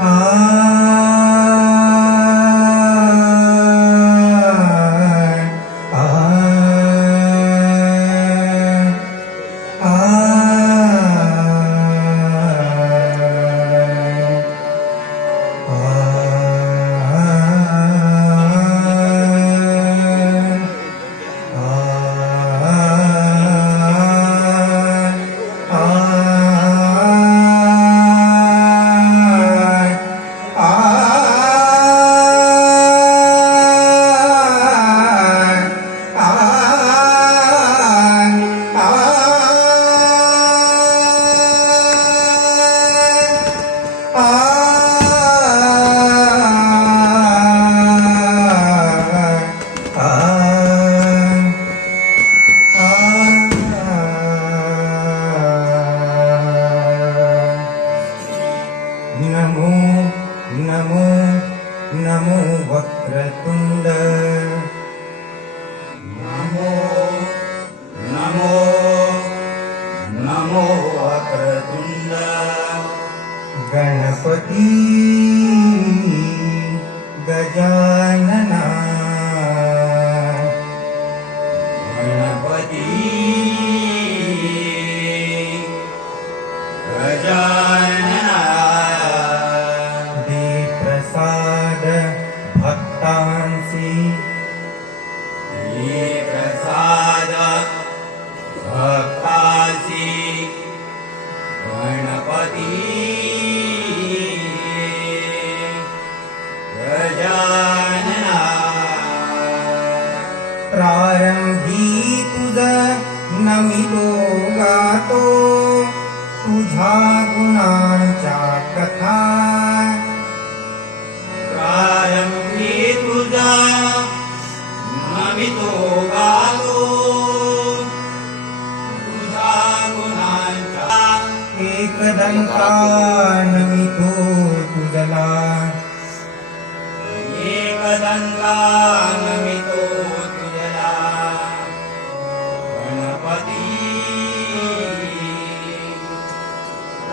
Ah. Ganpati अमितो गालो दुहा구나 একদাঁ Cannes নিগো তুললা একসংকাঁন অমিতো তুললা বনপতী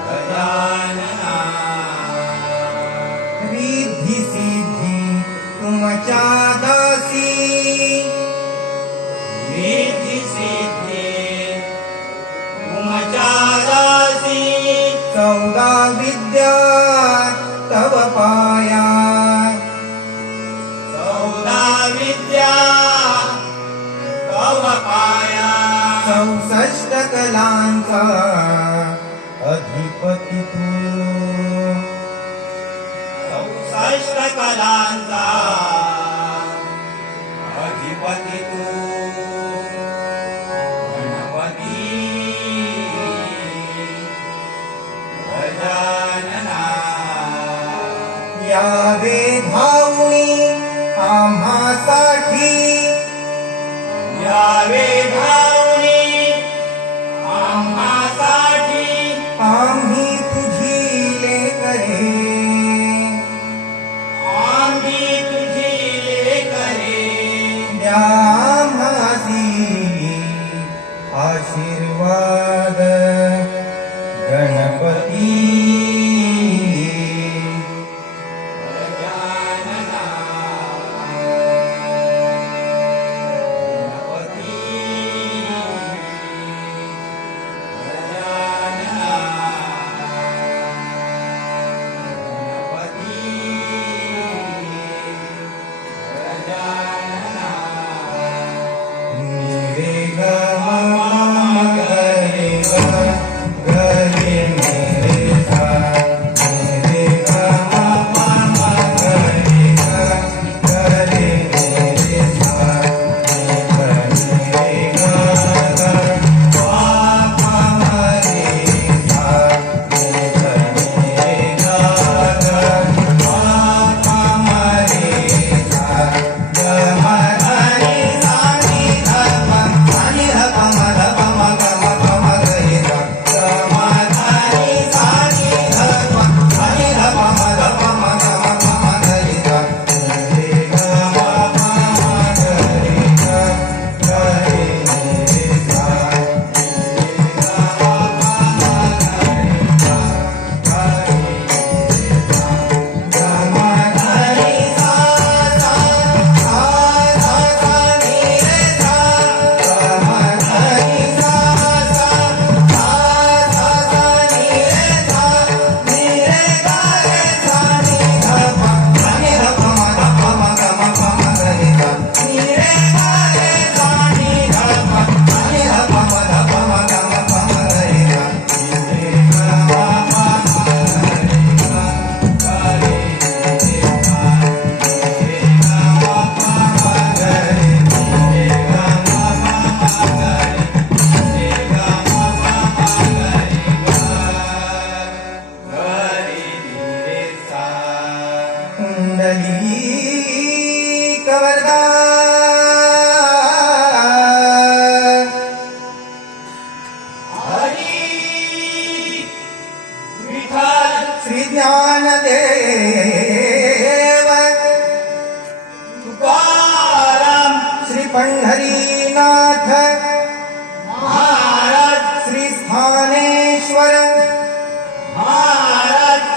কল্যাণনা তবিধি Sidhi তোমা गङ्गा विद्या तव पाया सौदा विद्या तव पाया कलांचा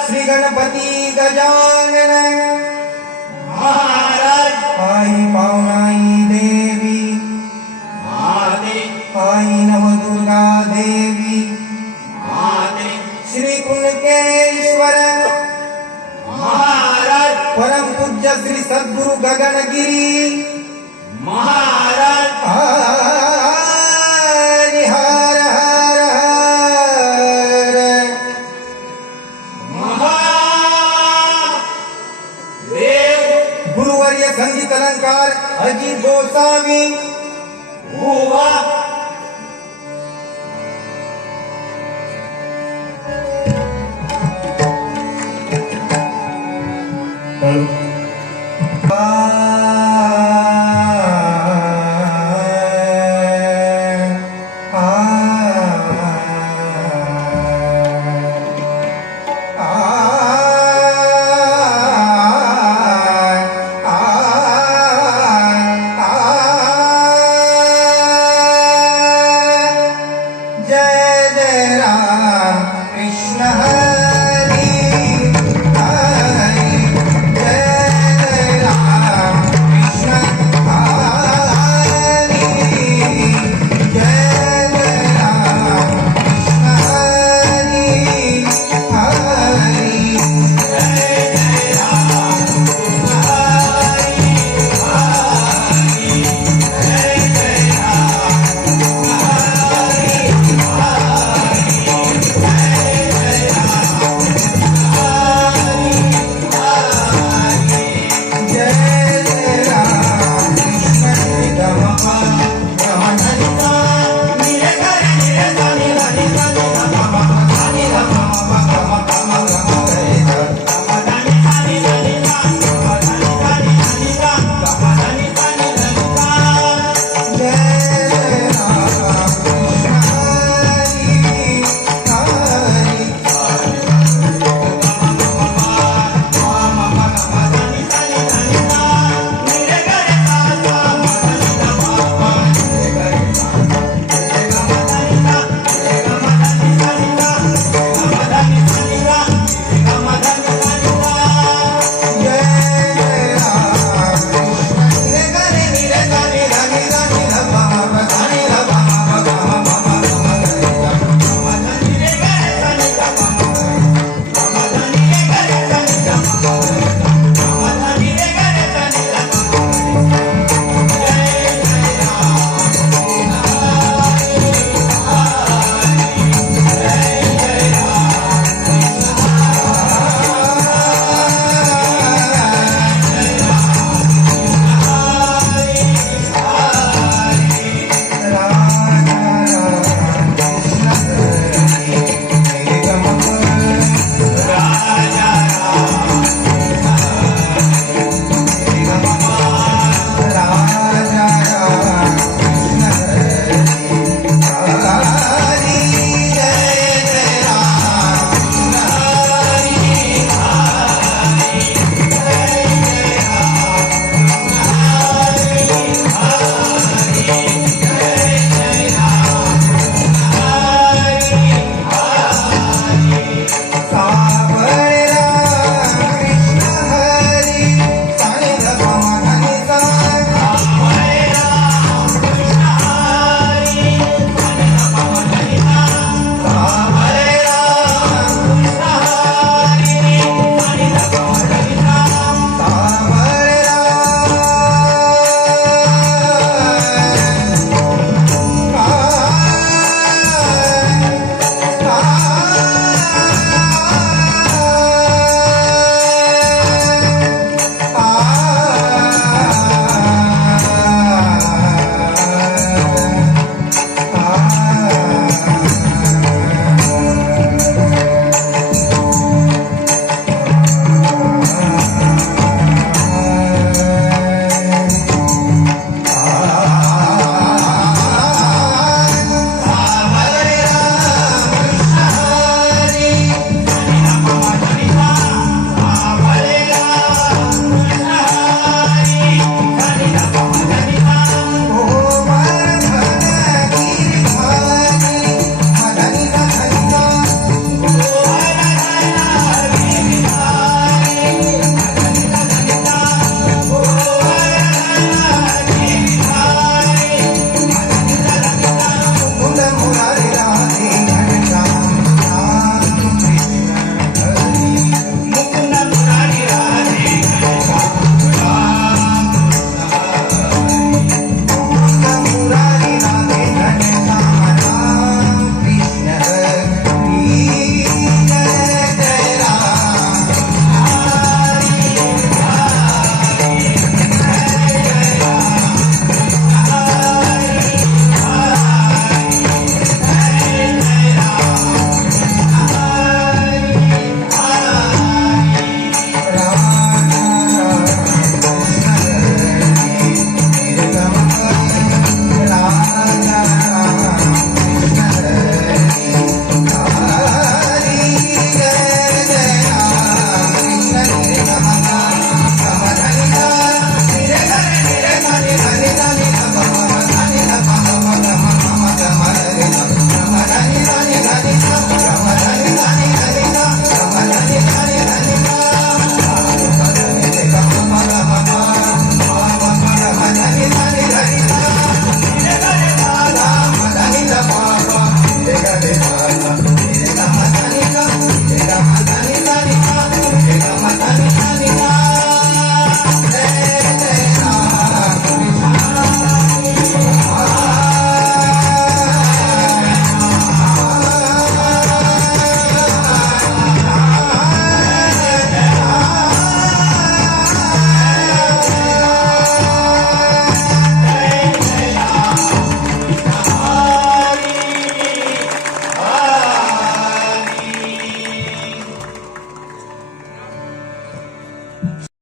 श्रीगणपति गजानन महाराज आई पावनाई देवी महादे ता नमदुर्गा देवी श्रीकृश्वर महाराज परम पूज्य श्री सद्गुरु गगनगिरि sami huwa